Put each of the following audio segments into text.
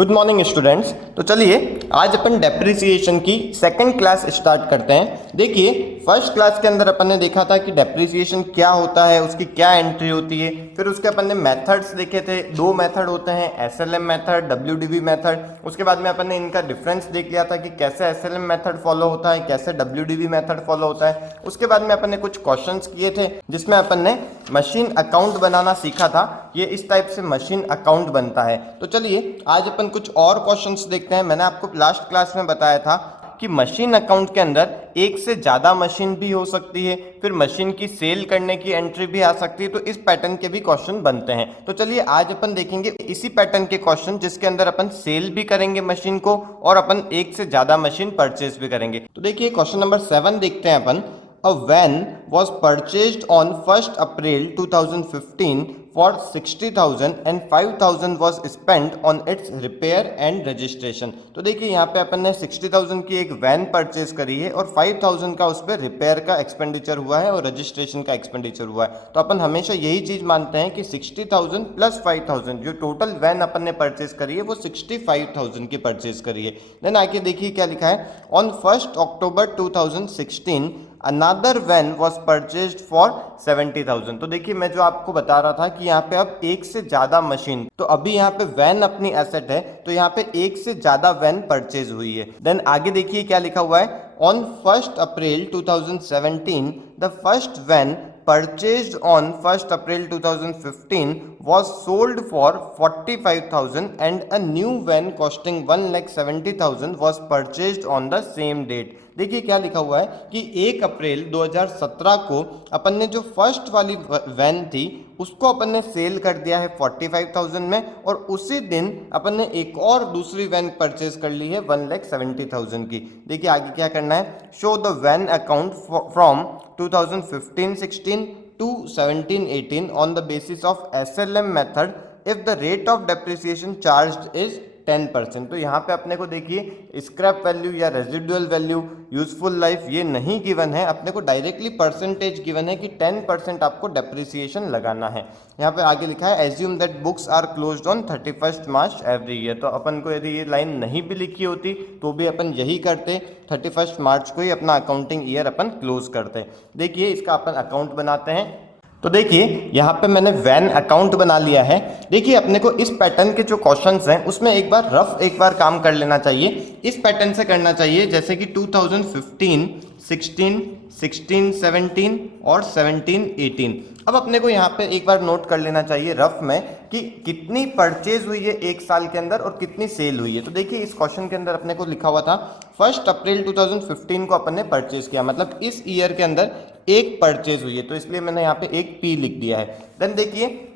Good morning students. तो चलिए आज अपन डेप्रिसिएशन की सेकंड क्लास स्टार्ट करते हैं। देखिए फर्स्ट क्लास के अंदर अपन ने देखा था कि डेप्रिसिएशन क्या होता है, उसकी क्या एंट्री होती है। फिर उसके अपन ने मेथड्स देखे थे, दो मेथड होते हैं, एसएलएम मेथड, डब्ल्यूडीवी मेथड। उसके बाद में अपन ने इनका डिफरेंस देख लिया था कि कैसे एसएलएम मेथड फॉलो होता है, कैसे डब्ल्यूडीवी मेथड फॉलो होता है। उसके बाद में अपन ने कुछ क्वेश्चंस किए थे जिसमें अपन ने मशीन अकाउंट बनाना सीखा था। ये इस टाइप से मशीन अकाउंट बनता है। तो चलिए आज अपन कुछ और क्वेश्चंस देखते हैं। मैंने आपको लास्ट क्लास में बताया था कि मशीन अकाउंट के अंदर एक से ज़्यादा मशीन भी हो सकती है, फिर मशीन की सेल करने की एंट्री भी आ सकती है। तो इस पैटर्न के भी क्वेश्चन बनते हैं। तो चलिए आज अपन देखेंगे इसी पैटर्न के क्वेश्चन जिसके अंदर अपन सेल भी करेंगे मशीन को और अपन एक से ज़्यादा मशीन परचेज भी करेंगे। तो देखिए क्वेश्चन नंबर 7 देखते हैं अपन। A van was purchased on 1st April 2015 for 60,000 and 5,000 was spent on its repair and registration। तो देखिए यहाँ पे अपन ने 60,000 की एक वैन परचेज करी है और 5,000 का उस पर रिपेयर का एक्सपेंडिचर हुआ है और रजिस्ट्रेशन का एक्सपेंडिचर हुआ है। तो अपन हमेशा यही चीज मानते हैं कि 60,000 प्लस 5,000 जो टोटल वैन अपन ने परचेज करी है वो 65,000 की परचेज करी है। देन आगे देखिए क्या लिखा है। On 1st October 2016 another when was purchased for 70,000। तो देखिए मैं जो आपको बता रहा था कि यहाँ पे अब एक से ज्यादा मशीन, तो अभी यहाँ पे वैन अपनी एसेट है तो यहाँ पे एक से ज्यादा वैन परचेज हुई है। देन आगे देखिए क्या लिखा हुआ है। On 1st April 2017 the first van purchased on 1st April 2015 was sold for 45,000 and a new van costing 1,70,000 was purchased on the same date। देखिए क्या लिखा हुआ है कि 1 अप्रैल 2017 को अपन ने जो फर्स्ट वाली वैन थी उसको अपन ने सेल कर दिया है 45,000 में और उसी दिन अपन ने एक और दूसरी वैन परचेज कर ली है 1,70,000 की। देखिए आगे क्या करना है। Show the van account from 2015-16 to 17-18 on the basis of SLM method if the rate of depreciation charged is 10%। तो यहाँ पे अपने को देखिए स्क्रैप वैल्यू या रेजिडुअल वैल्यू, यूजफुल लाइफ ये नहीं गिवन है, अपने को डायरेक्टली परसेंटेज गिवन है कि 10% आपको डेप्रिसिएशन लगाना है। यहाँ पे आगे लिखा है assume that books are closed on 31st March every year. तो अपन को यदि ये लाइन नहीं भी लिखी होती तो भी अपन यही करते, 31st मार्च को ही अपना अकाउंटिंग ईयर अपन क्लोज करते। देखिए इसका अपन अकाउंट बनाते हैं। तो देखिए यहाँ पे मैंने वैन अकाउंट बना लिया है। देखिए अपने को इस पैटर्न के जो क्वेश्चंस हैं उसमें एक बार काम कर लेना चाहिए। इस पैटर्न से करना चाहिए जैसे कि 2015, 16, 16, 17 और 17, 18। अब अपने को यहाँ पे एक बार नोट कर लेना चाहिए रफ में कि कितनी परचेज हुई है एक साल के अंदर और कितनी सेल हुई है। तो देखिए इस क्वेश्चन के अंदर अपने को लिखा हुआ था 1 अप्रैल 2015 को अपन ने परचेज किया, मतलब इस ईयर के अंदर एक परचेज हुई है, तो इसलिए मैंने यहाँ पे एक पी लिख दिया है। देन देखिए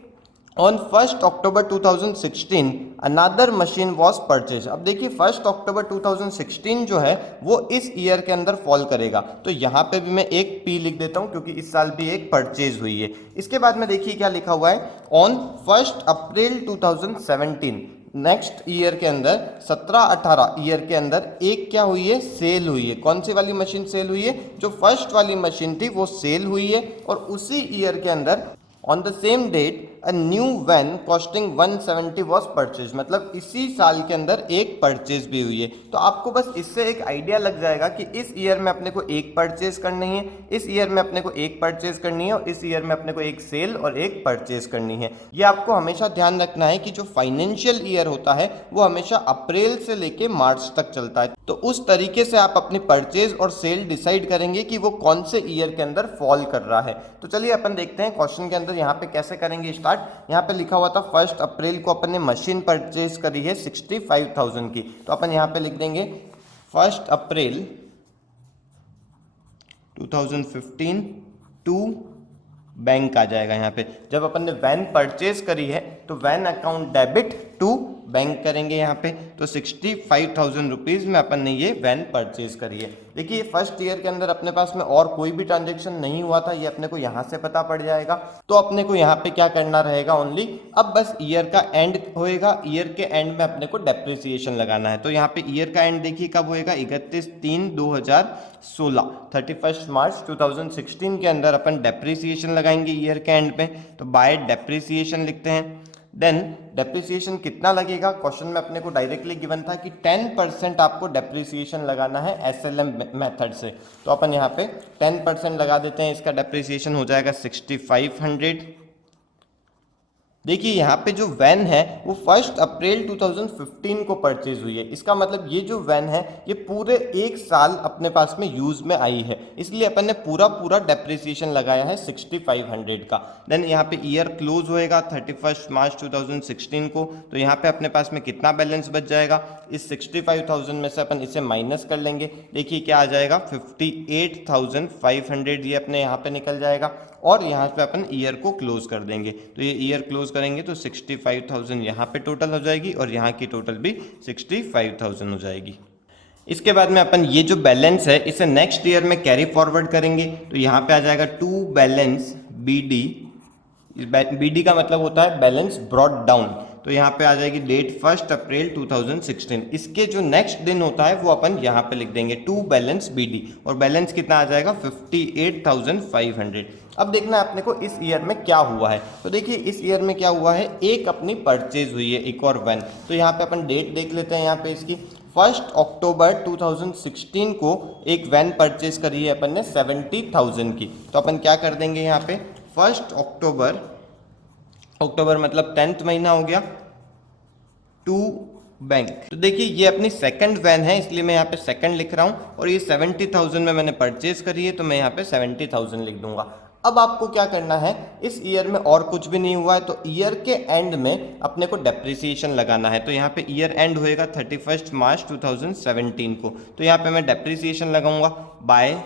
on 1st October 2016 another machine was purchase. अब देखिए 1st October 2016 जो है वो इस ईयर के अंदर फॉल करेगा, तो यहाँ पे भी मैं एक पी लिख देता हूँ क्योंकि इस साल भी एक परचेज हुई है। इसके बाद में देखिए क्या लिखा हुआ है। On 1st April 2017 next year के अंदर 17-18 ईयर के अंदर एक क्या हुई है, सेल हुई है। कौन सी वाली मशीन सेल हुई है, जो फर्स्ट वाली मशीन थी वो सेल हुई है और उसी ईयर के अंदर on the same date a new van costing 170 was purchase, मतलब इसी साल के अंदर एक परचेज भी हुई है। तो आपको बस इससे एक आइडिया लग जाएगा कि इस ईयर में अपने को एक परचेज करनी है, इस ईयर में अपने को एक परचेज करनी है और इस ईयर में अपने को एक सेल और एक परचेज करनी है। ये आपको हमेशा ध्यान रखना है कि जो फाइनेंशियल ईयर होता है वो हमेशा अप्रैल से लेके मार्च तक चलता है। तो उस तरीके से आप अपनी परचेज और सेल डिसाइड करेंगे कि वो कौन से ईयर के अंदर फॉल कर रहा है। तो चलिए अपन देखते हैं क्वेश्चन के अंदर यहाँ पे कैसे करेंगे स्टार्ट। यहाँ पे लिखा हुआ था 1 अप्रैल को अपन ने मशीन परचेज करी है 65,000 की, तो अपन यहाँ पे लिख देंगे 1 अप्रैल 2015 टू बैंक आ जाएगा। यहाँ पे जब अपन ने वैन परचेज करी है तो van account debit to bank करेंगे यहाँ पे, तो 65,000 रुपीज़ में अपन ने ये वैन परचेज करी है। देखिए फर्स्ट ईयर के अंदर अपने पास में और कोई भी ट्रांजेक्शन नहीं हुआ था, ये अपने को यहाँ से पता पड़ जाएगा। तो अपने को यहाँ पे क्या करना रहेगा ओनली, अब बस ईयर का एंड होएगा, ईयर के एंड में अपने को डेप्रिसिएशन लगाना है। तो यहाँ पे ईयर का एंड देखिए कब होएगा, 31/3/2016, 31 मार्च 2016 के अंदर अपन डेप्रिसिएशन लगाएंगे ईयर के एंड पे। तो बाय डेप्रिसिएशन लिखते हैं। देन डेप्रिसिएशन कितना लगेगा, क्वेश्चन में अपने को डायरेक्टली गिवन था कि 10% आपको डेप्रिसिएशन लगाना है एसएलएम मेथड से। तो अपन यहाँ पे 10% लगा देते हैं, इसका डेप्रिसिएशन हो जाएगा 6500। देखिए यहाँ पे जो वैन है वो 1 अप्रैल 2015 को परचेज हुई है। इसका मतलब ये जो वैन है ये पूरे 1 साल अपने पास में यूज में आई है, इसलिए अपन ने पूरा डेप्रिसिएशन लगाया है 6500 का। देन यहाँ पे ईयर क्लोज होएगा 31 मार्च 2016 को, तो यहाँ पे अपने पास में कितना बैलेंस बच जाएगा, इस 65,000 में से अपन इसे माइनस कर लेंगे। देखिए क्या आ जाएगा 58,500, ये अपने यहाँ पे निकल जाएगा और यहाँ पे अपन ईयर को क्लोज कर देंगे। तो ये ईयर क्लोज करेंगे तो 65,000 यहाँ पे टोटल हो जाएगी और यहाँ की टोटल भी 65,000 हो जाएगी। इसके बाद में अपन ये जो बैलेंस है इसे नेक्स्ट ईयर में कैरी फॉरवर्ड करेंगे, तो यहाँ पे आ जाएगा टू बैलेंस BD। BD का मतलब होता है बैलेंस ब्रॉट डाउन, तो यहाँ पे आ जाएगी डेट 1 अप्रैल 2016। इसके जो नेक्स्ट दिन होता है वो अपन यहाँ पे लिख देंगे टू बैलेंस BD, और बैलेंस कितना आ जाएगा 58,500। अब देखना है अपने को इस ईयर में क्या हुआ है। तो देखिए इस ईयर में क्या हुआ है, एक अपनी परचेज हुई है एक और वैन। तो यहाँ पे अपन डेट देख लेते हैं, यहाँ पे इसकी 1 अक्टूबर 2016 को एक वैन परचेज करी है अपन ने 70,000 की। तो अपन क्या कर देंगे यहाँ पे 1 अक्टूबर मतलब 10th महीना हो गया, टू बैंक। तो देखिए ये अपनी सेकंड वैन है, इसलिए मैं यहाँ पे सेकंड लिख रहा हूँ, और ये 70,000 में मैंने परचेज करी है तो मैं यहाँ पे 70,000 लिख दूंगा। अब आपको क्या करना है, इस ईयर में और कुछ भी नहीं हुआ है तो ईयर के एंड में अपने को डेप्रिसिएशन लगाना है। तो यहाँ पे ईयर एंड होएगा 31 मार्च 2017 को, तो यहाँ पे मैं डेप्रिसिएशन लगाऊंगा बाय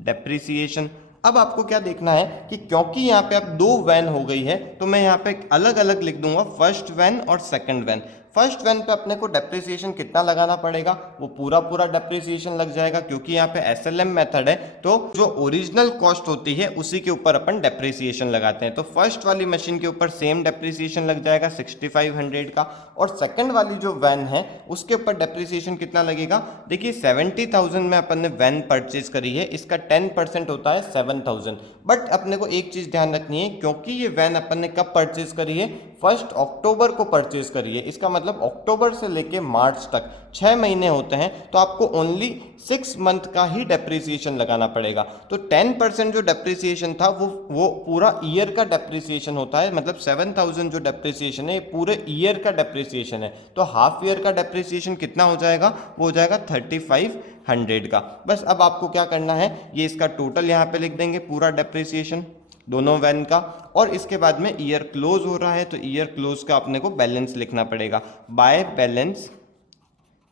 डेप्रिसिएशन। अब आपको क्या देखना है कि क्योंकि यहाँ पे अब दो वैन हो गई है तो मैं यहाँ पे अलग अलग लिख दूंगा, फर्स्ट वैन और सेकंड वैन। फर्स्ट वैन पे अपने को डेप्रिसिएशन कितना लगाना पड़ेगा, वो पूरा डेप्रिसिएशन लग जाएगा, क्योंकि यहाँ पे एसएलएम मेथड है तो जो ओरिजिनल कॉस्ट होती है उसी के ऊपर अपन डेप्रिसिएशन लगाते हैं। तो फर्स्ट वाली मशीन के ऊपर सेम डेप्रिसिएशन लग जाएगा 6500 का, और सेकंड वाली जो वैन है उसके ऊपर डेप्रिसिएशन कितना लगेगा। देखिए 70,000 में अपन ने वैन परचेज करी है, इसका 10% होता है 7,000। बट अपने को एक चीज ध्यान रखनी है, क्योंकि ये वैन अपन ने कब परचेज करी है, 1 अक्टूबर को परचेज करी है, इसका मतलब अक्टूबर से लेके मार्च तक 6 महीने होते हैं, तो आपको ओनली 6 मंथ का ही डेप्रिसिएशन लगाना पड़ेगा। तो 10% जो डेप्रिसिएशन था वो पूरा ईयर का डेप्रिसिएशन होता है, मतलब 7,000 जो डेप्रिसिएशन है ये पूरे ईयर का डेप्रिसिएशन है। तो हाफ ईयर का डेप्रिसिएशन कितना हो जाएगा, वो हो जाएगा 3500 का। बस अब आपको क्या करना है, ये इसका टोटल यहाँ पे लिख देंगे पूरा डेप्रिसिएशन दोनों वैन का, और इसके बाद में ईयर क्लोज हो रहा है तो ईयर क्लोज का अपने को बैलेंस लिखना पड़ेगा बाय बैलेंस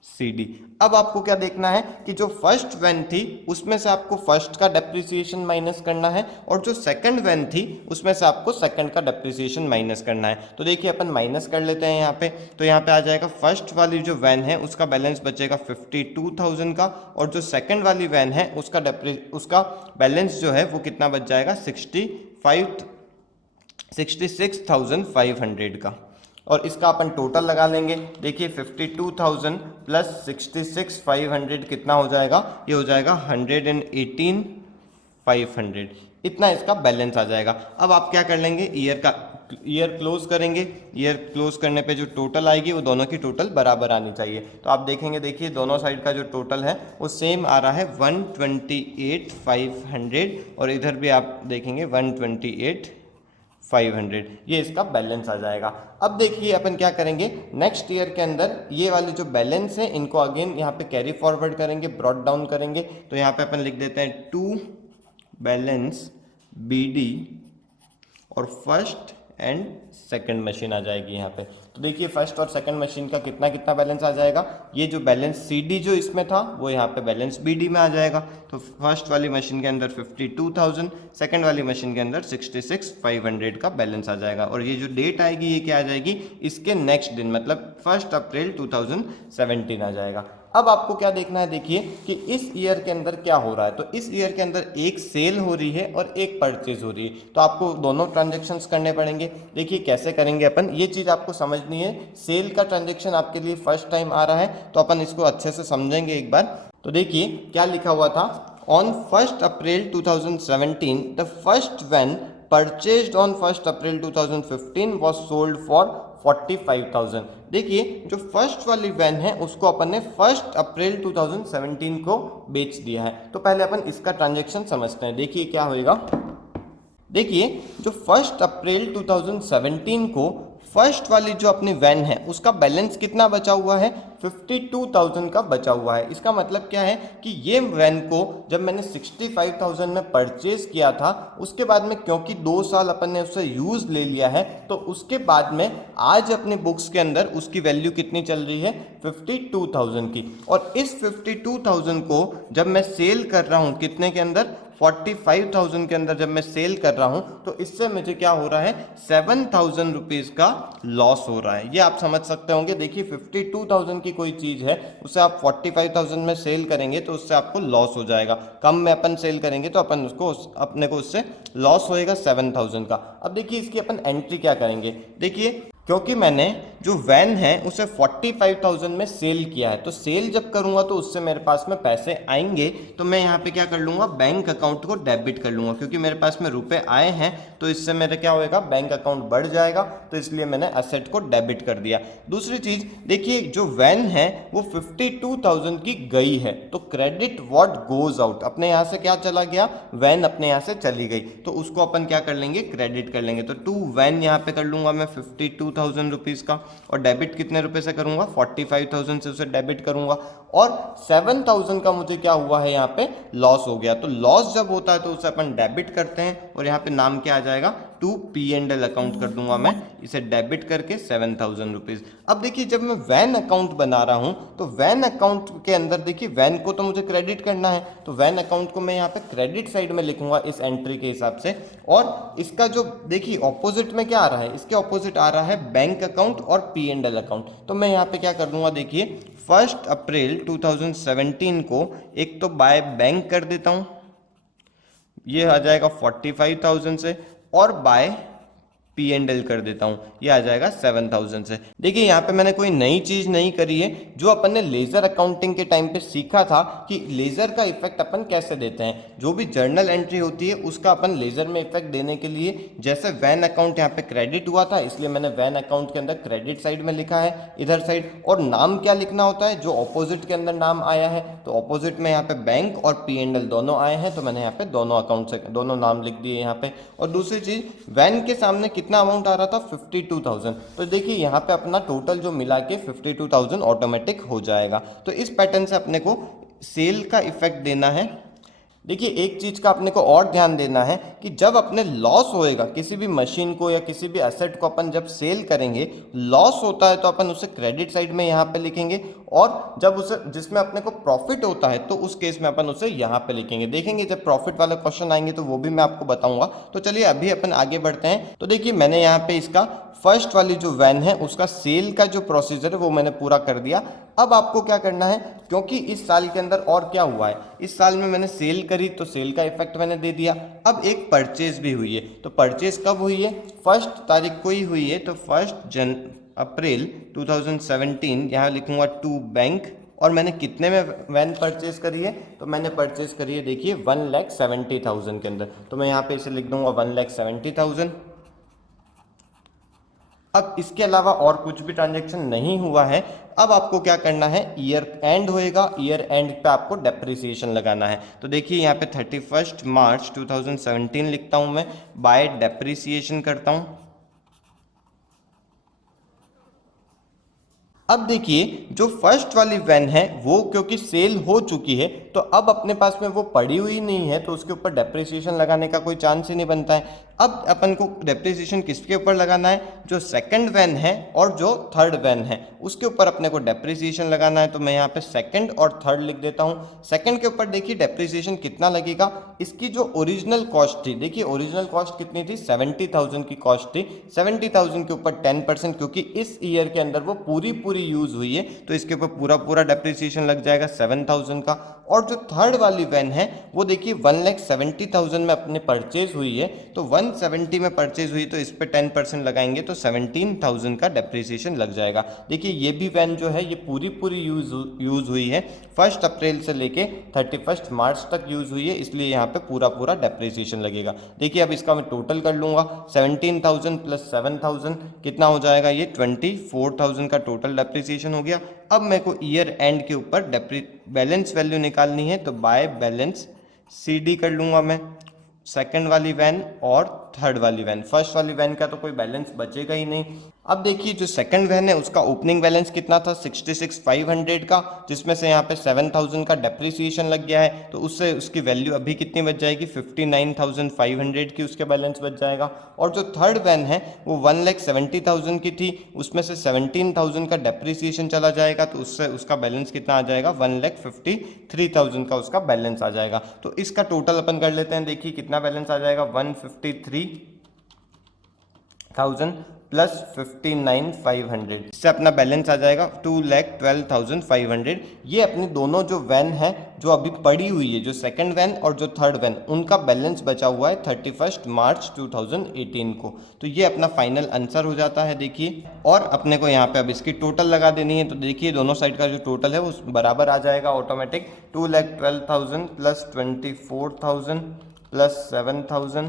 CD। अब आपको क्या देखना है कि जो फर्स्ट वैन थी उसमें से आपको फर्स्ट का डेप्रिसिएशन माइनस करना है, और जो सेकंड वैन थी उसमें से आपको सेकंड का डेप्रिसिएशन माइनस करना है। तो देखिए अपन माइनस कर लेते हैं यहाँ पे, तो यहाँ पे आ जाएगा फर्स्ट वाली जो वैन है उसका बैलेंस बचेगा 52,000 का, और जो सेकंड वाली वैन है उसका बैलेंस जो है वो कितना बच जाएगा 66,500 का, और इसका अपन टोटल लगा लेंगे। देखिए 52,000 प्लस 66,500 कितना हो जाएगा, ये हो जाएगा 118,500, इतना इसका बैलेंस आ जाएगा। अब आप क्या कर लेंगे, ईयर क्लोज करेंगे, ईयर क्लोज करने पे जो टोटल आएगी वो दोनों की टोटल बराबर आनी चाहिए। तो आप देखेंगे, देखिए दोनों साइड का जो टोटल है वो सेम आ रहा है 128,500, और इधर भी आप देखेंगे 128,500, ये इसका बैलेंस आ जाएगा। अब देखिए अपन क्या करेंगे, नेक्स्ट ईयर के अंदर ये वाले जो बैलेंस है इनको अगेन यहाँ पे कैरी फॉरवर्ड करेंगे, ब्रॉट डाउन करेंगे। तो यहाँ पे अपन लिख देते हैं टू बैलेंस BD, और फर्स्ट एंड सेकंड मशीन आ जाएगी यहाँ पे। तो देखिए फर्स्ट और सेकंड मशीन का कितना बैलेंस आ जाएगा, ये जो बैलेंस CD जो इसमें था वो यहाँ पे बैलेंस BD में आ जाएगा। तो फर्स्ट वाली मशीन के अंदर 52,000, सेकंड वाली मशीन के अंदर 66,500 का बैलेंस आ जाएगा, और ये जो डेट आएगी ये क्या आ जाएगी, इसके नेक्स्ट दिन मतलब 1 अप्रैल 2017 आ जाएगा। अब आपको क्या देखना है, देखिए कि इस ईयर के अंदर क्या हो रहा है। तो इस ईयर के अंदर एक सेल हो रही है और एक परचेज हो रही है, तो आपको दोनों ट्रांजेक्शन्स करने पड़ेंगे। देखिए कैसे करेंगे अपन, ये चीज़ आपको समझनी है। सेल का ट्रांजेक्शन आपके लिए फर्स्ट टाइम आ रहा है तो अपन इसको अच्छे से समझेंगे एक बार। तो देखिए क्या लिखा हुआ था, on 1 April 2017 the first van purchased on 1 April 2015 was sold for 45,000। देखिए जो फर्स्ट वाली वैन है उसको अपन ने 1 अप्रैल 2017 को बेच दिया है। तो पहले अपन इसका ट्रांजेक्शन समझते हैं। देखिए क्या होएगा। देखिए जो 1 अप्रैल 2017 को फर्स्ट वाली जो अपनी वैन है उसका बैलेंस कितना बचा हुआ है, 52,000 का बचा हुआ है। इसका मतलब क्या है कि ये वैन को जब मैंने 65,000 में परचेज किया था, उसके बाद में क्योंकि 2 साल अपन ने उससे यूज ले लिया है, तो उसके बाद में आज अपने बुक्स के अंदर उसकी वैल्यू कितनी चल रही है, 52,000 की। और इस 52,000 को जब मैं सेल कर रहा हूँ कितने के अंदर, 45,000 के अंदर जब मैं सेल कर रहा हूं, तो इससे मुझे क्या हो रहा है, 7,000 रुपीज का लॉस हो रहा है। ये आप समझ सकते होंगे। देखिए 52,000 की कोई चीज है, उसे आप 45,000 में सेल करेंगे तो उससे आपको लॉस हो जाएगा। कम में अपन सेल करेंगे तो अपन उसको अपने को उससे लॉस होएगा 7,000 का। अब देखिए इसकी अपन एंट्री क्या करेंगे। देखिए क्योंकि मैंने जो वैन है उसे 45,000 में सेल किया है, तो सेल जब करूंगा तो उससे मेरे पास में पैसे आएंगे, तो मैं यहाँ पे क्या कर लूंगा, बैंक अकाउंट को डेबिट कर लूंगा। क्योंकि मेरे पास में रुपए आए हैं तो इससे मेरा क्या होएगा, बैंक अकाउंट बढ़ जाएगा, तो इसलिए मैंने एसेट को डेबिट कर दिया। दूसरी चीज देखिए, जो वैन है वो 52,000 की गई है, तो क्रेडिट व्हाट गोज आउट, अपने यहाँ से क्या चला गया, वैन अपने यहाँ से चली गई, तो उसको अपन क्या कर लेंगे, क्रेडिट कर लेंगे। तो टू वैन यहाँ पे कर लूंगा मैं 52,000 रुपीज का, और डेबिट कितने रुपए से करूंगा, 45,000 से उसे डेबिट करूंगा। और 7,000 का मुझे क्या हुआ है, यहाँ पे लॉस हो गया। तो लॉस जब होता है तो उसे अपन डेबिट करते हैं, और यहाँ पे नाम क्या आ जाएगा, टू P&L अकाउंट कर दूंगा मैं, इसे डेबिट करके 7,000 रुपीज। अब देखिए जब मैं वैन अकाउंट बना रहा हूं, तो वैन अकाउंट के अंदर देखिए वैन को तो मुझे क्रेडिट करना है, तो वैन अकाउंट को मैं यहाँ पे क्रेडिट साइड में लिखूंगा इस एंट्री के हिसाब से। और इसका जो देखिए ऑपोजिट में क्या आ रहा है, इसके ऑपोजिट आ रहा है बैंक अकाउंट और P&L अकाउंट। तो मैं यहाँ पे क्या कर दूंगा, देखिए 1 अप्रैल 2017 को एक तो बाय बैंक कर देता हूं, ये आ जाएगा 45,000 से, और बाय P&L कर देता हूं, ये आ जाएगा 7,000 से। देखिए यहाँ पे मैंने कोई नई चीज नहीं करी है, जो अपन ने लेजर अकाउंटिंग के टाइम पे सीखा था कि लेजर का इफेक्ट अपन कैसे देते हैं। जो भी जर्नल एंट्री होती है उसका अपन लेजर में इफेक्ट देने के लिए, जैसे वैन अकाउंट यहाँ पे क्रेडिट हुआ था, इसलिए मैंने वैन अकाउंट के अंदर क्रेडिट साइड में लिखा है इधर साइड। और नाम क्या लिखना होता है, जो ऑपोजिट के अंदर नाम आया है, तो ऑपोजिट में यहाँ पे बैंक और P&L दोनों आए हैं, तो मैंने यहाँ पे दोनों अकाउंट से दोनों नाम लिख दिए यहाँ पे। और दूसरी चीज, वैन के सामने कितना अमाउंट आ रहा था, 52,000, तो देखिए यहाँ पे अपना टोटल जो मिला के 52,000 ऑटोमेटिक हो जाएगा। तो इस पैटर्न से अपने को सेल का इफेक्ट देना है। देखिए एक चीज का अपने को और ध्यान देना है कि जब अपने लॉस होएगा किसी भी मशीन को या किसी भी एसेट को अपन जब सेल करेंगे, लॉस होता है तो अपन उसे क्रेडिट साइड में यहाँ पे लिखेंगे, और जब उसे जिसमें अपने को प्रॉफिट होता है तो उस केस में अपन उसे यहाँ पे लिखेंगे। देखेंगे जब प्रॉफिट वाले क्वेश्चन आएंगे तो वो भी मैं आपको बताऊंगा। तो चलिए अभी अपन आगे बढ़ते हैं। तो देखिए मैंने यहाँ पे इसका फर्स्ट वाली जो वैन है उसका सेल का जो प्रोसीजर है वो मैंने पूरा कर दिया। अब आपको क्या करना है, क्योंकि इस साल के अंदर और क्या हुआ है, इस साल में मैंने सेल करी तो सेल का इफेक्ट मैंने दे दिया। अब एक परचेज भी हुई है, तो परचेज कब हुई है, 1 तारीख को ही हुई है, तो 1 अप्रैल 2017 यहाँ लिखूंगा टू बैंक। और मैंने कितने में वैन परचेज करी है, तो मैंने परचेज करी है देखिए 1,70,000 के अंदर, तो मैं यहाँ पे इसे लिख दूंगा 1,70,000। अब इसके अलावा और कुछ भी ट्रांजैक्शन नहीं हुआ है। अब आपको क्या करना है, ईयर एंड होएगा, ईयर एंड पे आपको डेप्रिसिएशन लगाना है। तो देखिए यहाँ पे 31 मार्च 2017 लिखता हूं मैं, बाय डेप्रिसिएशन करता हूं। अब देखिए जो फर्स्ट वाली वैन है वो क्योंकि सेल हो चुकी है, तो अब अपने पास में वो पड़ी हुई नहीं है, तो उसके ऊपर डेप्रिसिएशन लगाने का कोई चांस ही नहीं बनता है। अब अपन को डेप्रिसिएशन किसके ऊपर लगाना है, जो सेकंड वैन है और जो थर्ड वैन है उसके ऊपर अपने को डेप्रिसिएशन लगाना है। तो मैं यहाँ पे सेकंड और थर्ड लिख देता हूँ। सेकंड के ऊपर देखिए डेप्रिसिएशन कितना लगेगा, इसकी जो ओरिजिनल कॉस्ट थी, देखिए ओरिजिनल कॉस्ट कितनी थी, 70,000 की कॉस्ट थी। 70,000 के ऊपर 10%, क्योंकि इस ईयर के अंदर वो पूरी यूज हुई है, तो इसके ऊपर पूरा डेप्रिसिएशन लग जाएगा 7,000 का। और और जो थर्ड वाली वैन है वो देखिए 1,70,000 में अपने परचेज हुई है, तो 170 में परचेज हुई तो इस पे 10% लगाएंगे तो 17,000 का डेप्रिसिएशन लग जाएगा। देखिए ये भी वैन जो है ये पूरी यूज़ हुई है, 1 अप्रैल से लेके 31 मार्च तक यूज़ हुई है, इसलिए यहाँ पे पूरा डेप्रिसिएशन लगेगा। देखिए अब इसका मैं टोटल कर लूँगा, 17,000 प्लस 7,000 कितना हो जाएगा, ये 24,000 का टोटल डेप्रिसिएशन हो गया। अब मेरे को ईयर एंड के ऊपर बैलेंस वैल्यू निकालनी है, तो बाय बैलेंस CD कर लूँगा मैं सेकंड वाली वैन और थर्ड वाली वैन। फर्स्ट वाली वैन का तो कोई बैलेंस बचेगा ही नहीं। अब देखिए जो सेकंड वैन है उसका ओपनिंग बैलेंस कितना था, 66,500 का, जिसमें से यहाँ पे 7,000 का डेप्रिसिएशन लग गया है, तो उससे उसकी वैल्यू अभी कितनी बच जाएगी, 59,500 की उसके बैलेंस बच जाएगा। और जो थर्ड वैन है वो 1,70,000 की थी, उसमें से 17,000 का डेप्रिसिएशन चला जाएगा, तो उससे उसका बैलेंस कितना आ जाएगा, 1,53,000 का उसका बैलेंस आ जाएगा। तो इसका टोटल अपन कर लेते हैं, देखिए कितना बैलेंस आ जाएगा, 153,000 प्लस 59,500, इससे अपना बैलेंस आ जाएगा 2,12,500। ये अपनी दोनों जो वैन है जो अभी पड़ी हुई है, जो सेकंड वैन और जो थर्ड वैन, उनका बैलेंस बचा हुआ है 31 मार्च 2018 को। तो ये अपना फाइनल आंसर हो जाता है। देखिए और अपने को यहाँ पे अब इसकी टोटल लगा देनी है, तो देखिए दोनों साइड का जो टोटल है वो बराबर आ जाएगा ऑटोमेटिक, 2,12,000 प्लस 24,000 प्लस 7,000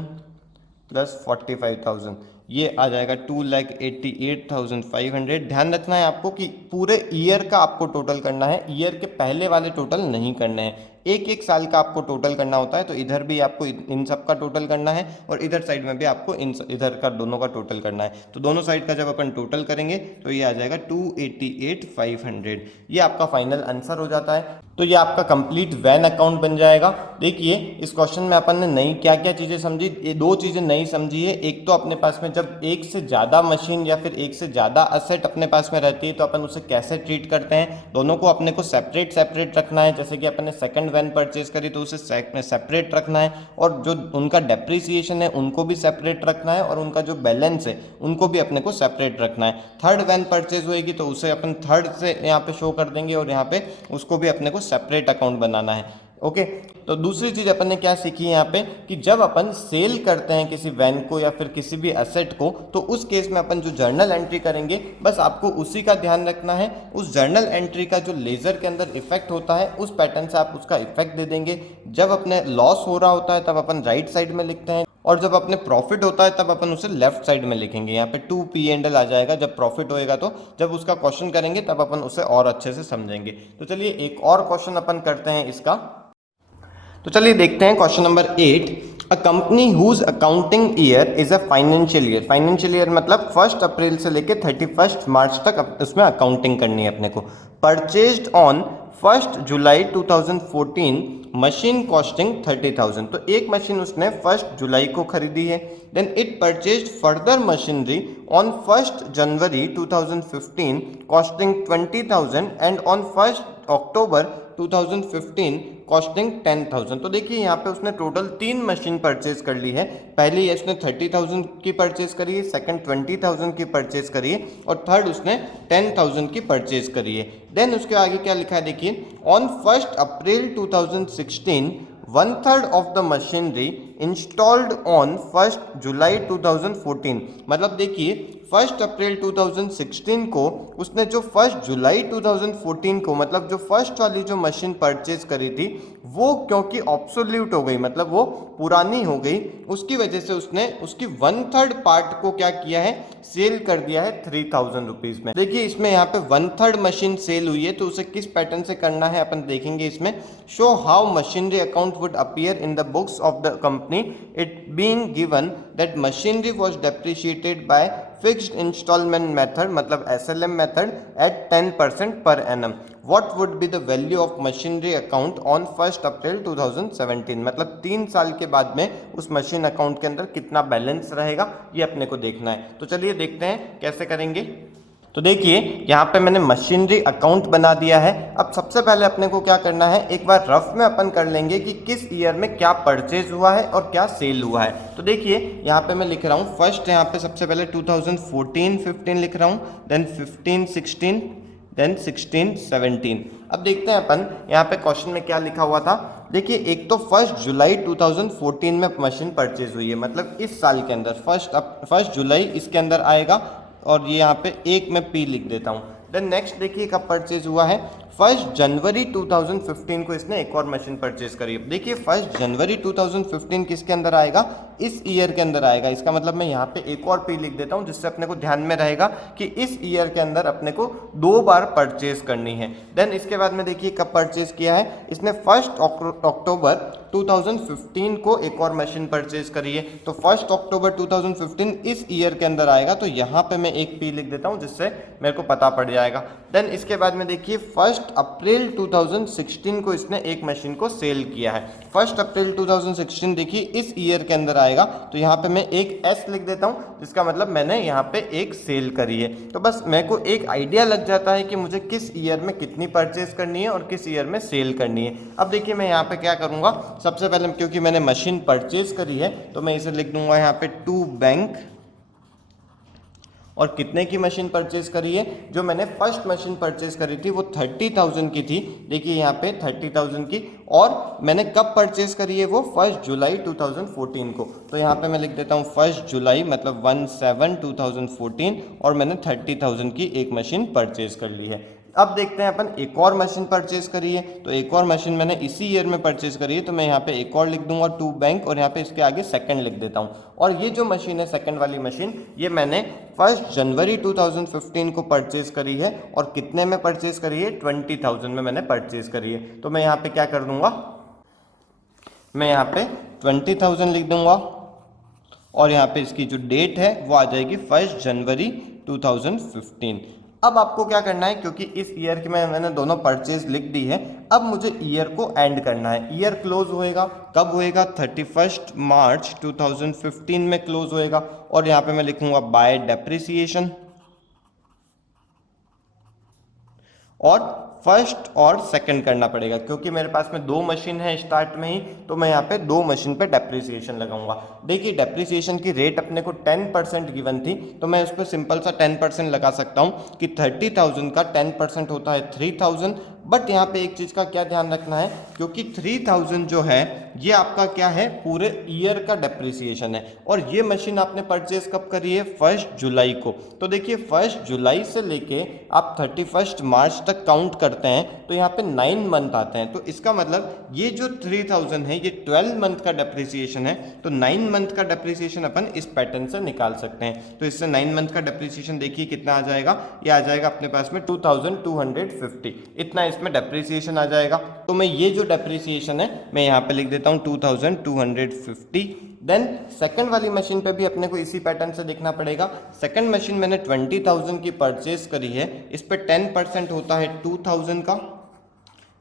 प्लस 45,000, ये आ जाएगा 2,88,500। ध्यान रखना है आपको कि पूरे ईयर का आपको टोटल करना है, ईयर के पहले वाले टोटल नहीं करने हैं, एक साल का आपको टोटल करना होता है। तो इधर भी आपको इन सब का टोटल करना है और इधर साइड में भी आपको इधर का दोनों का टोटल करना है। तो दोनों साइड का जब अपन टोटल करेंगे तो ये आ जाएगा 288,500, ये आपका फाइनल आंसर हो जाता है। तो ये आपका कंप्लीट वैन अकाउंट बन जाएगा। देखिए इस क्वेश्चन में अपन ने नई क्या क्या चीज़ें समझी, ये दो चीज़ें नई समझी है। एक तो अपने पास में जब एक से ज़्यादा मशीन या फिर एक से ज़्यादा असेट अपने पास में रहती है तो अपन उसे कैसे ट्रीट करते हैं, दोनों को अपने को सेपरेट रखना है। जैसे कि अपन ने सेकंड वैन परचेज करी तो उसे सेपरेट रखना है, और जो उनका डेप्रिसिएशन है उनको भी सेपरेट रखना है, और उनका जो बैलेंस है उनको भी अपने को सेपरेट रखना है। थर्ड वैन परचेज होएगी तो उसे अपन थर्ड से यहाँ पे शो कर देंगे, और यहाँ पे उसको भी अपने को सेपरेट अकाउंट बनाना है। ओके, तो दूसरी चीज अपन ने क्या सीखी है यहाँ पे कि जब अपन सेल करते हैं किसी वैन को या फिर किसी भी एसेट को, तो उस केस में अपन जो जर्नल एंट्री करेंगे बस आपको उसी का ध्यान रखना है। उस जर्नल एंट्री का जो लेजर के अंदर इफेक्ट होता है उस पैटर्न से आप उसका इफेक्ट दे देंगे। जब अपने लॉस हो रहा होता है तब अपन राइट साइड में लिखते हैं, और जब अपने प्रॉफिट होता है तब अपन उसे लेफ्ट साइड में लिखेंगे। यहाँ पे 2P&L आ जाएगा जब प्रॉफिट होएगा, तो जब उसका क्वेश्चन करेंगे तब अपन उसे और अच्छे से समझेंगे। तो चलिए एक और क्वेश्चन अपन करते हैं इसका। तो चलिए देखते हैं question number 8। A company whose accounting year is a financial year, financial year मतलब 1 अप्रैल से लेके 31 मार्च तक उसमें अकाउंटिंग करनी है अपने को। Purchased on 1 July 2014 machine costing 30,000, तो एक मशीन उसने 1 जुलाई को खरीदी है। Then it purchased further machinery on 1 January 2015 costing 20,000 and on 1 October 2015 costing 10,000। तो देखिए यहाँ पे उसने टोटल 3 मशीन परचेज कर ली है। पहली उसने 30,000 की परचेज करी है, सेकंड 20,000 की परचेज करी है, और थर्ड उसने 10,000 की परचेज करी है। देन उसके आगे क्या लिखा है देखिए, on 1 April 2016 1/3 of the machinery installed on 1 जुलाई 2014, मतलब देखिए 1 अप्रैल 2016 को उसने जो 1 जुलाई 2014 को मतलब जो फर्स्ट वाली जो मशीन परचेज करी थी वो क्योंकि ऑब्सोल्यूट हो गई, मतलब वो पुरानी हो गई, उसकी वजह से उसने उसकी 1/3 पार्ट को क्या किया है, सेल कर दिया है 3,000 रुपीज में। देखिए इसमें यहाँ पे 1/3 मशीन सेल हुई है, तो उसे किस पैटर्न से करना है अपन देखेंगे इसमें। Show how machinery account would appear in the books of the company it being given that machinery was depreciated by fixed instalment method मतलब SLM method at 10% per annum. What would be the value of machinery account on 1 April 2017, मतलब 3 साल के बाद में उस machine account के अंदर कितना बैलेंस रहेगा ये अपने को देखना है। तो चलिए देखते हैं कैसे करेंगे। तो देखिए यहाँ पे मैंने मशीनरी अकाउंट बना दिया है। अब सबसे पहले अपने को क्या करना है, एक बार रफ में अपन कर लेंगे कि किस ईयर में क्या परचेज हुआ है और क्या सेल हुआ है। तो देखिए यहाँ पे मैं लिख रहा हूँ फर्स्ट, यहाँ पे सबसे पहले 2014-15 लिख रहा हूँ, देन 15-16, देन 16, 17। अब देखते हैं अपन यहाँ पे क्वेश्चन में क्या लिखा हुआ था। देखिए एक तो 1 जुलाई 2014 में मशीन परचेज हुई है, मतलब इस साल के अंदर 1 जुलाई इसके अंदर आएगा, और ये यहाँ पे एक मैं पी लिख देता हूँ। देन नेक्स्ट देखिए कब परचेज हुआ है, 1 जनवरी 2015 को इसने एक और मशीन परचेज करी है। देखिए 1 जनवरी 2015 किसके अंदर आएगा, इस ईयर के अंदर आएगा। इसका मतलब मैं यहाँ पे एक और पी लिख देता हूँ, जिससे अपने को ध्यान में रहेगा कि इस ईयर के अंदर अपने को 2 बार परचेज करनी है। देन इसके बाद में देखिए कब परचेज किया है इसने, 1 अक्टूबर 2015 को एक और मशीन परचेज करी है। तो 1 अक्टूबर 2015 इस ईयर के अंदर आएगा, तो यहाँ पे मैं एक पी लिख देता हूँ, जिससे मेरे को पता पड़ जाएगा। देन इसके बाद में देखिए 1 अप्रैल 2016 को इसने एक मशीन को सेल किया है। 1 अप्रैल 2016 देखिए इस ईयर के अंदर आएगा, तो यहाँ पे मैं एक एस लिख देता हूँ, जिसका मतलब मैंने यहाँ पे एक सेल करी है। तो बस मेरे को एक आइडिया लग जाता है कि मुझे किस ईयर में कितनी परचेज करनी है और किस ईयर में सेल करनी है। अब देखिए मैं यहाँ पे क्या करूँगा, सबसे पहले क्योंकि मैंने मशीन परचेज करी है तो मैं इसे लिख दूंगा यहाँ पे टू बैंक, और कितने की मशीन परचेज करी है, जो मैंने फर्स्ट मशीन परचेज करी थी वो 30,000 की थी। देखिए यहाँ पे 30,000 की, और मैंने कब परचेज करी है वो 1 जुलाई 2014 को। तो यहाँ पे मैं लिख देता हूँ 1 जुलाई मतलब 1/7/2014, और मैंने 30,000 की एक मशीन परचेज कर ली है। अब देखते हैं अपन एक और मशीन परचेज करी है, तो एक और मशीन मैंने इसी ईयर में परचेज करी है, तो मैं यहाँ पे एक और लिख दूंगा टू बैंक, और यहाँ पे इसके आगे सेकंड लिख देता हूँ। और ये जो मशीन है सेकंड वाली मशीन, ये मैंने 1 जनवरी 2015 को परचेज करी है, और कितने में परचेज करी है, 20,000 में मैंने परचेज करी है। तो मैं यहाँ पे क्या कर दूंगा, मैं यहाँ पे 20,000 लिख दूंगा, और यहाँ पे इसकी जो डेट है वो आ जाएगी 1 जनवरी 2015। अब आपको क्या करना है, क्योंकि इस ईयर की मैंने दोनों परचेज लिख दी है, अब मुझे ईयर को एंड करना है। ईयर क्लोज होएगा कब होएगा, 31 मार्च 2015 में क्लोज होएगा, और यहाँ पे मैं लिखूंगा बाय डेप्रिसिएशन, और फर्स्ट और सेकंड करना पड़ेगा, क्योंकि मेरे पास में 2 मशीन है स्टार्ट में ही, तो मैं यहाँ पे 2 मशीन पे डेप्रिसिएशन लगाऊंगा। देखिए डेप्रिसिएशन की रेट अपने को 10% गिवन थी, तो मैं उस पर सिंपल सा 10% लगा सकता हूँ कि 30,000 का 10% होता है 3,000। बट यहाँ पे एक चीज़ का क्या ध्यान रखना है, क्योंकि 3,000 जो है ये आपका क्या है, पूरे ईयर का डेप्रिसिएशन है, और ये मशीन आपने परचेज कब करी है, 1 जुलाई को। तो देखिए 1 जुलाई से लेके आप 31 मार्च तक काउंट करते हैं, तो यहाँ पे 9 मंथ आते हैं। तो इसका मतलब ये जो 3,000 है ये 12 मंथ का डेप्रिसिएशन है, तो 9 मंथ का डेप्रिसिएशन अपन इस पैटर्न से निकाल सकते हैं। तो इससे 9 मंथ का डेप्रिसिएशन देखिए कितना आ जाएगा, ये आ जाएगा अपने पास में 2,250, इतना इसमें डेप्रिसिएशन आ जाएगा। तो मैं ये जो डेप्रिसिएशन है मैं यहाँ पे लिख देता हूँ 2,250। देन सेकंड वाली मशीन पे भी अपने को इसी पैटर्न से देखना पड़ेगा। सेकंड मशीन मैंने 20,000 की परचेज करी है, इस पे 10% होता है 2,000 का,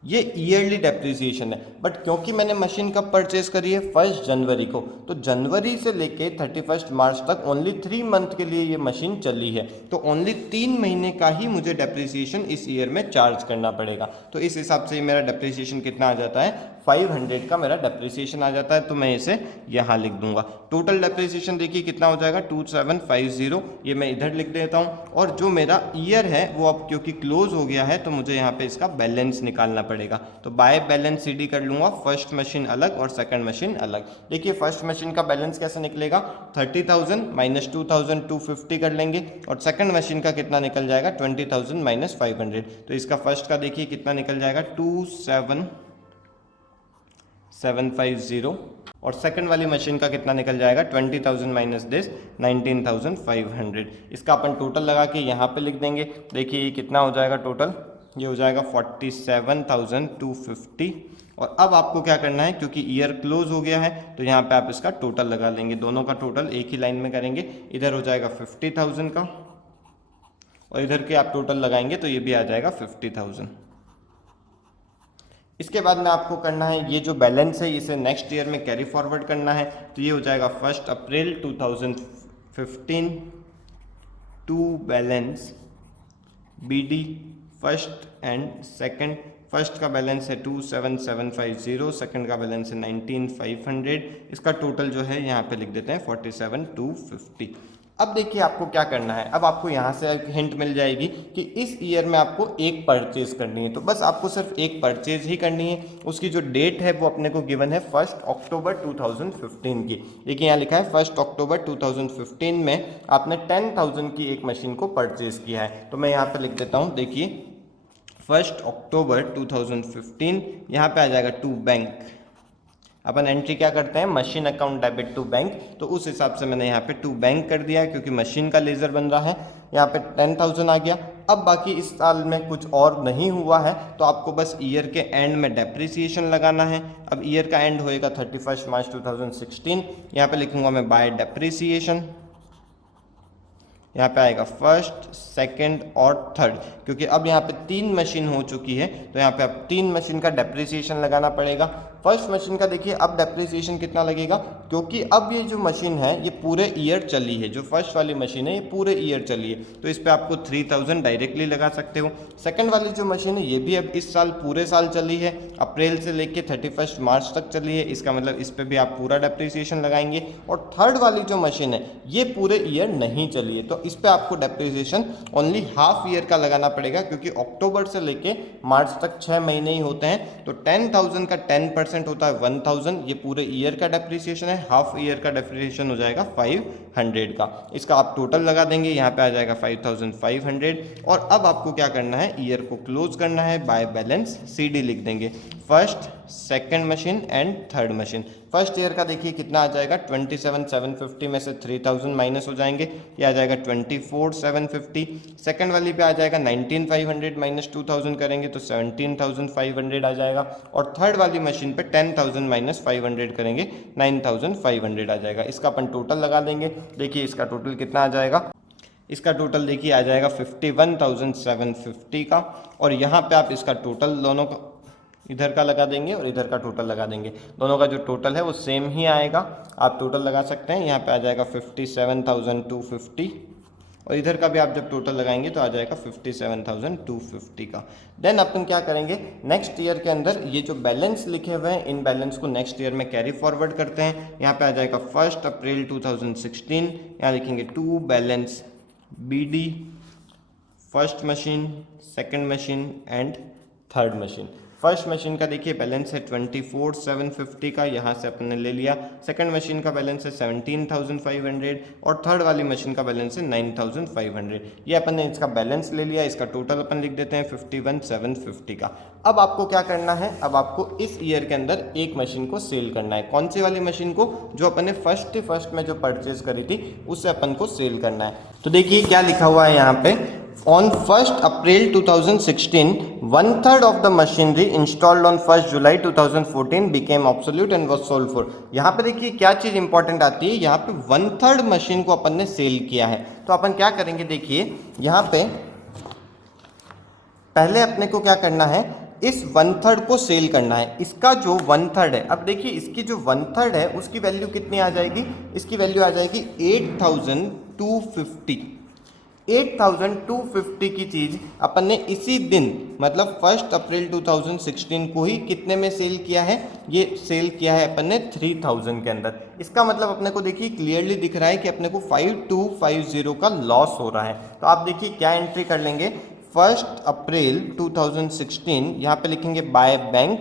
ये ईयरली डेप्रिसिएशन है। बट क्योंकि मैंने मशीन कब परचेज करी है, 1 जनवरी को, तो जनवरी से लेके 31 मार्च तक ओनली 3 मंथ के लिए ये मशीन चली है, तो ओनली 3 महीने का ही मुझे डेप्रिसिएशन इस ईयर में चार्ज करना पड़ेगा। तो इस हिसाब से मेरा डेप्रिसिएशन कितना आ जाता है, 500 का मेरा डेप्रिसिएशन आ जाता है। तो मैं इसे यहाँ लिख दूंगा। टोटल डेप्रिसिएशन देखिए कितना हो जाएगा, 2750, ये मैं इधर लिख देता हूँ। और जो मेरा ईयर है वो अब क्योंकि क्लोज हो गया है, तो मुझे यहाँ पे इसका बैलेंस निकालना पड़ेगा। तो बाय बैलेंस सीडी कर लूँगा, फर्स्ट मशीन अलग और सेकंड मशीन अलग। देखिए फर्स्ट मशीन का बैलेंस कैसे निकलेगा, 30,000 माइनस 2,250 कर लेंगे, और सेकंड मशीन का कितना निकल जाएगा, 20,000 माइनस 500। तो इसका फर्स्ट का देखिए कितना निकल जाएगा, 27,750, और सेकंड वाली मशीन का कितना निकल जाएगा, 20,000 माइनस दिस 19,500। इसका अपन टोटल लगा के यहाँ पे लिख देंगे। देखिए ये कितना हो जाएगा टोटल, ये हो जाएगा 47,250। और अब आपको क्या करना है, क्योंकि ईयर क्लोज हो गया है, तो यहाँ पे आप इसका टोटल लगा लेंगे। दोनों का टोटल एक ही लाइन में करेंगे। इधर हो जाएगा 50,000 का, और इधर के आप टोटल लगाएंगे तो ये भी आ जाएगा 50,000। इसके बाद में आपको करना है, ये जो बैलेंस है इसे नेक्स्ट ईयर में कैरी फॉरवर्ड करना है। तो ये हो जाएगा 1 April 2015 to balance BD first and second. First का बैलेंस है 27,750, सेकंड का बैलेंस है 19,500। इसका टोटल जो है यहाँ पे लिख देते हैं 47,250। अब देखिए आपको क्या करना है, अब आपको यहाँ से एक हिंट मिल जाएगी कि इस ईयर में आपको एक परचेज करनी है। तो बस आपको सिर्फ एक परचेज ही करनी है। उसकी जो डेट है वो अपने को गिवन है 1 अक्टूबर 2015 की। देखिए यहाँ लिखा है 1 अक्टूबर 2015 में आपने 10,000 की एक मशीन को परचेज किया है। तो मैं यहाँ पे लिख देता हूँ, देखिए 1 अक्टूबर 2015, यहाँ पे आ जाएगा टू बैंक। अपन एंट्री क्या करते हैं, machine account debit to bank, तो उस हिसाब से मैंने यहाँ पे टू बैंक कर दिया क्योंकि मशीन का लेज़र बन रहा है। यहाँ पे 10,000 आ गया। अब बाकी इस साल में कुछ और नहीं हुआ है तो आपको बस ईयर के एंड में डेप्रिसिएशन लगाना है। अब ईयर का एंड होएगा 31 मार्च 2016। यहाँ पे लिखूंगा मैं बाय डेप्रिसिएशन, यहाँ पे आएगा फर्स्ट, सेकंड और थर्ड, क्योंकि अब यहाँ पे 3 मशीन हो चुकी है तो यहाँ पे अब 3 मशीन का डेप्रिसिएशन लगाना पड़ेगा। फर्स्ट मशीन का देखिए अब डेप्रिसिएशन कितना लगेगा, क्योंकि अब ये जो मशीन है ये पूरे ईयर चली है। जो फर्स्ट वाली मशीन है ये पूरे ईयर चली है तो इस पर आपको 3,000 डायरेक्टली लगा सकते हो। सेकंड वाली जो मशीन है ये भी अब इस साल पूरे साल चली है, अप्रैल से लेके 31 मार्च तक चली है, इसका मतलब इस पर भी आप पूरा डेप्रिसिएशन लगाएंगे। और थर्ड वाली जो मशीन है ये पूरे ईयर नहीं चली है तो इस पर आपको डेप्रिसिएशन ओनली हाफ ईयर का लगाना पड़ेगा, क्योंकि अक्टूबर से लेके मार्च तक 6 महीने ही होते हैं। तो 10,000 का 10% होता है 1,000, ये पूरे ईयर का डेप्रिसिएशन है। हाफ ईयर का डेप्रिसिएशन हो जाएगा 500 का। इसका आप टोटल लगा देंगे, यहाँ पे आ जाएगा 5,500। और अब आपको क्या करना है, ईयर को क्लोज करना है, बाय बैलेंस CD लिख देंगे। First, second machine and third machine. First year का देखिए कितना आ जाएगा, 27,750 में से 3,000 माइनस हो जाएंगे, ये आ जाएगा 24,750। सेकंड वाली पे आ जाएगा 19,500 माइनस 2,000 करेंगे तो 17,500 आ जाएगा। और थर्ड वाली मशीन पे 10,000 माइनस 500 करेंगे 9,500 आ जाएगा। इसका अपन टोटल लगा देंगे। देखिए इसका टोटल कितना आ जाएगा, इसका टोटल देखिए आ जाएगा 51,750 का। और यहाँ पे आप इसका टोटल दोनों का इधर का लगा देंगे और इधर का टोटल लगा देंगे, दोनों का जो टोटल है वो सेम ही आएगा। आप टोटल लगा सकते हैं, यहाँ पे आ जाएगा 57,250 और इधर का भी आप जब टोटल लगाएंगे तो आ जाएगा 57,250 का। देन अपन क्या करेंगे, नेक्स्ट ईयर के अंदर ये जो बैलेंस लिखे हुए हैं इन बैलेंस को नेक्स्ट ईयर में कैरी फॉरवर्ड करते हैं। यहाँ पे आ जाएगा 1 अप्रैल 2016, यहाँ लिखेंगे to balance BD, first machine, second machine and third machine. First machine का देखिए बैलेंस है 24,750 का, यहाँ से अपन ने ले लिया। सेकंड मशीन का बैलेंस है 17,500 और थर्ड वाली मशीन का बैलेंस है 9,500। ये अपन ने इसका बैलेंस ले लिया, इसका टोटल अपन लिख देते हैं 51,750 का। अब आपको क्या करना है, अब आपको इस ईयर के अंदर एक मशीन को सेल करना है। कौन सी वाली मशीन को, जो अपन ने फर्स्ट में जो परचेज करी थी उससे अपन को सेल करना है। तो देखिए क्या लिखा हुआ है यहाँ पे, On 1st April 2016, 1/3 of the machinery installed on 1st July 2014 became obsolete and was sold for। यहाँ पे देखिए क्या चीज़ इंपॉर्टेंट आती है, यहाँ पे 1/3 मशीन को अपन ने सेल किया है। तो अपन क्या करेंगे, देखिए यहाँ पे पहले अपने को क्या करना है, इस 1/3 को सेल करना है। इसका जो 1/3 है, अब देखिए इसकी जो 1/3 है उसकी वैल्यू कितनी आ जाएगी, इसकी वैल्यू आ जाएगी 8,250। 8,250 की चीज़ अपन ने इसी दिन मतलब 1 अप्रैल 2016 को ही कितने में सेल किया है, ये सेल किया है अपन ने 3,000 के अंदर। इसका मतलब अपने को देखिए क्लियरली दिख रहा है कि अपने को 5,250 का लॉस हो रहा है। तो आप देखिए क्या एंट्री कर लेंगे, 1 अप्रैल 2016, यहाँ पे लिखेंगे बाय बैंक,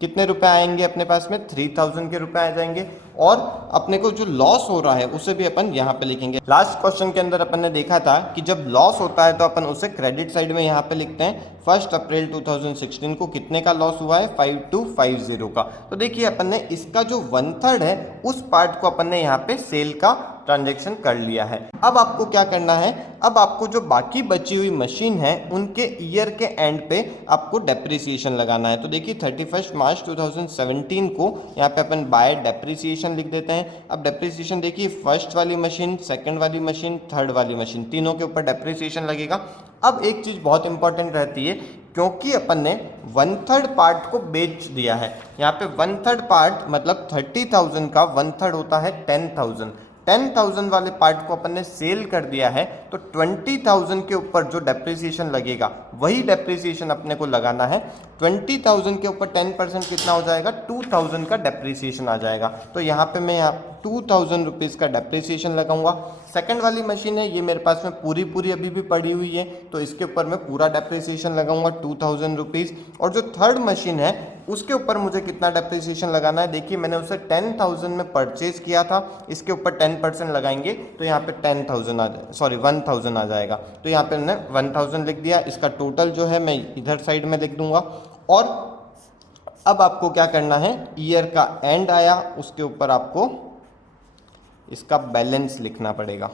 कितने रुपए आएंगे अपने पास में, 3,000 के रुपए आ जाएंगे। और अपने को जो लॉस हो रहा है उसे भी अपन यहाँ पे लिखेंगे। लास्ट क्वेश्चन के अंदर अपन ने देखा था कि जब लॉस होता है तो अपन उसे क्रेडिट साइड में यहाँ पे लिखते हैं। 1 अप्रैल 2016 को कितने का लॉस हुआ है, 5,250 का। तो देखिए अपन ने इसका जो 1/3 है उस पार्ट को अपन ने यहाँ पे सेल का ट्रांजैक्शन कर लिया है। अब आपको क्या करना है, अब आपको जो बाकी बची हुई मशीन है उनके ईयर के एंड पे आपको डेप्रिसिएशन लगाना है। तो देखिए 31 मार्च 2017 को यहाँ पे अपन बाय डेप्रिसिएशन लिख देते हैं। अब डेप्रिसिएशन देखिए फर्स्ट वाली मशीन, सेकंड वाली मशीन, थर्ड वाली मशीन, तीनों के ऊपर डेप्रिसिएशन लगेगा। अब एक चीज़ बहुत इंपॉर्टेंट रहती है, क्योंकि अपन ने 1/3 पार्ट को बेच दिया है। यहाँ पे 1/3 पार्ट मतलब 30,000 का 1/3 होता है 10,000। 10,000 वाले पार्ट को अपन ने सेल कर दिया है तो 20,000 के ऊपर जो डेप्रिसिएशन लगेगा वही डेप्रिसिएशन अपने को लगाना है 20,000 के ऊपर 10% कितना हो जाएगा, 2,000 का डेप्रिसिएशन आ जाएगा। तो यहाँ पे मैं 2,000 रुपीज़ का डेप्रिसिएशन लगाऊंगा। सेकंड वाली मशीन है, ये मेरे पास में पूरी अभी भी पड़ी हुई है, तो इसके ऊपर मैं पूरा डेप्रिसिएशन लगाऊंगा 2,000 रुपीज़। और जो थर्ड मशीन है उसके ऊपर मुझे कितना डेप्रिसिएशन लगाना है, देखिए मैंने उसे 10,000 में परचेज किया था, इसके ऊपर 10% लगाएंगे तो यहाँ पे 1,000 आ जाएगा। तो यहाँ पे मैंने 1,000 लिख दिया। इसका टोटल जो है मैं इधर साइड में लिख दूंगा। और अब आपको क्या करना है, ईयर का एंड आया, उसके ऊपर आपको इसका बैलेंस लिखना पड़ेगा,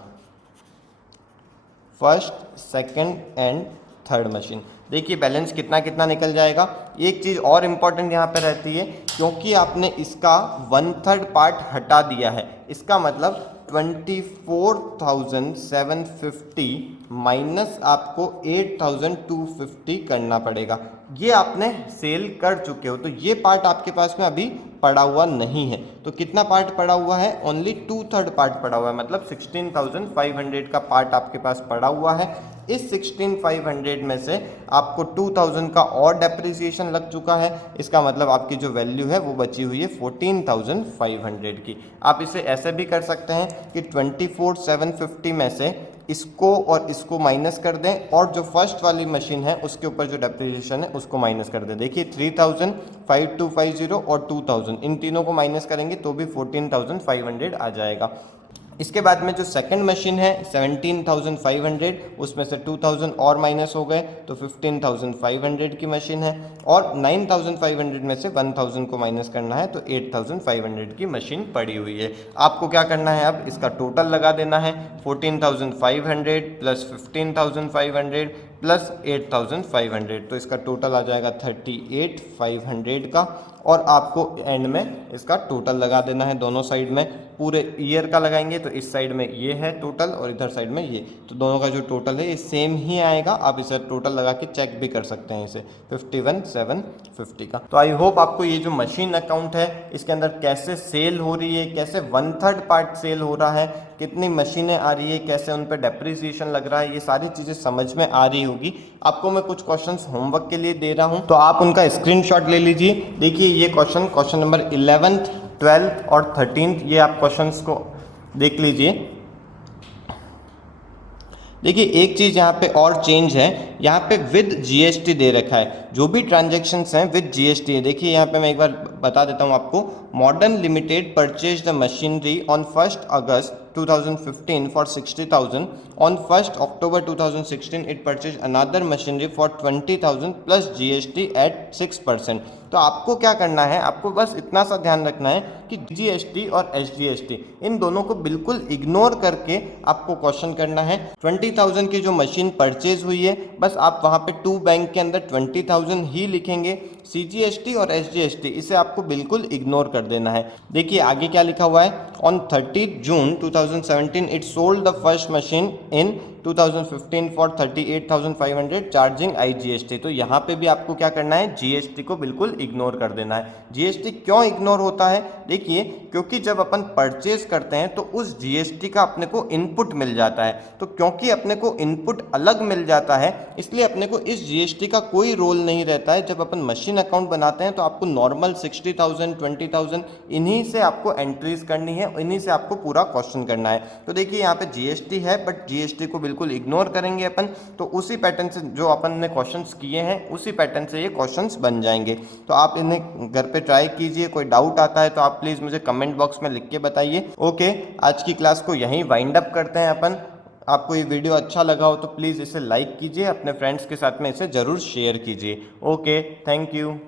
first second and third machine. देखिए बैलेंस कितना कितना निकल जाएगा। एक चीज़ और इम्पॉर्टेंट यहाँ पे रहती है, क्योंकि आपने इसका 1/3 पार्ट हटा दिया है, इसका मतलब 24,750 माइनस आपको 8,250 करना पड़ेगा। ये आपने सेल कर चुके हो, तो ये पार्ट आपके पास में अभी पड़ा हुआ नहीं है। तो कितना पार्ट पड़ा हुआ है, ओनली 2/3 पार्ट पड़ा हुआ है, मतलब 16,500 का पार्ट आपके पास पड़ा हुआ है। इस 16,500 में से आपको 2,000 का और डेप्रिसिएशन लग चुका है, इसका मतलब आपकी जो वैल्यू है वो बची हुई है 14,500 की। आप इसे ऐसे भी कर सकते हैं कि 24,750 में से इसको और इसको माइनस कर दें, और जो फर्स्ट वाली मशीन है उसके ऊपर जो डेप्रिसिएशन है उसको माइनस कर दें। देखिए 3,000, 5,250 और 2,000, इन तीनों को माइनस करेंगे तो भी 14,500 आ जाएगा। इसके बाद में जो सेकंड मशीन है 17,500, उसमें से 2,000 और माइनस हो गए तो 15,500 की मशीन है। और 9,500 में से 1,000 को माइनस करना है तो 8,500 की मशीन पड़ी हुई है। आपको क्या करना है, अब इसका टोटल लगा देना है, 14,500 प्लस 15,500 प्लस 8,500, तो इसका टोटल आ जाएगा 38,500 का। और आपको एंड में इसका टोटल लगा देना है दोनों साइड में। पूरे ईयर का लगाएंगे तो इस साइड में ये है टोटल और इधर साइड में ये, तो दोनों का जो टोटल है ये सेम ही आएगा। आप इसे टोटल लगा के चेक भी कर सकते हैं इसे 51,750 का। तो आई होप आपको ये जो मशीन अकाउंट है इसके अंदर कैसे सेल हो रही है, कैसे 1/3 पार्ट सेल हो रहा है, कितनी मशीनें आ रही है, कैसे उन पर डेप्रिसिएशन लग रहा है, ये सारी चीज़ें समझ में आ रही होगी। आपको मैं कुछ क्वेश्चंस होमवर्क के लिए दे रहा हूं, तो आप उनका स्क्रीनशॉट ले लीजिए। देखिए ये क्वेश्चन नंबर 11th, 12th और 13th, ये आप क्वेश्चंस को देख लीजिए। देखिए एक चीज़ यहाँ पे और चेंज है, यहाँ पे विद जीएसटी दे रखा है, जो भी ट्रांजैक्शंस हैं विद जीएसटी है। देखिए यहाँ पे मैं एक बार बता देता हूँ आपको। Modern limited purchase the machinery on 1 August 2015 for 60,000. On 1st October 2016 it purchased another machinery for 20,000 plus GST at 6%. तो आपको क्या करना है, आपको बस इतना सा ध्यान रखना है कि जीएसटी और एसजीएसटी इन दोनों को बिल्कुल इग्नोर करके आपको क्वेश्चन करना है। 20,000 की जो मशीन परचेज हुई है, बस आप वहाँ पे टू बैंक के अंदर 20,000 ही लिखेंगे। सीजीएसटी और एसजीएसटी इसे आपको बिल्कुल इग्नोर कर देना है। देखिए आगे क्या लिखा हुआ है, on 30 June 2017 it sold the first machine in 2015 for 38,500 charging IGST. तो यहाँ पे भी आपको क्या करना है, जीएसटी को बिल्कुल इग्नोर कर देना है। जीएसटी क्यों इग्नोर होता है, देखिए क्योंकि जब अपन परचेज करते हैं तो उस जीएसटी का अपने को इनपुट मिल जाता है। तो क्योंकि अपने को इनपुट अलग मिल जाता है इसलिए अपने को इस जीएसटी का कोई रोल नहीं रहता है। जब अपन मशीन अकाउंट बनाते हैं तो आपको नॉर्मल 60,000 20,000 इन्हीं से आपको एंट्रीज करनी है, इन्हीं से आपको पूरा क्वेश्चन करना है। तो देखिए यहाँ पे जीएसटी है बट जीएसटी को बिल्कुल इग्नोर करेंगे अपन, तो उसी पैटर्न से जो अपन ने क्वेश्चंस किए हैं उसी पैटर्न से ये क्वेश्चंस बन जाएंगे। तो आप इन्हें घर पे ट्राई कीजिए। कोई डाउट आता है तो आप प्लीज़ मुझे कमेंट बॉक्स में लिख के बताइए। ओके, आज की क्लास को यहीं वाइंड अप करते हैं अपन। आपको ये वीडियो अच्छा लगा हो तो प्लीज़ इसे लाइक कीजिए, अपने फ्रेंड्स के साथ में इसे ज़रूर शेयर कीजिए। Okay, thank you.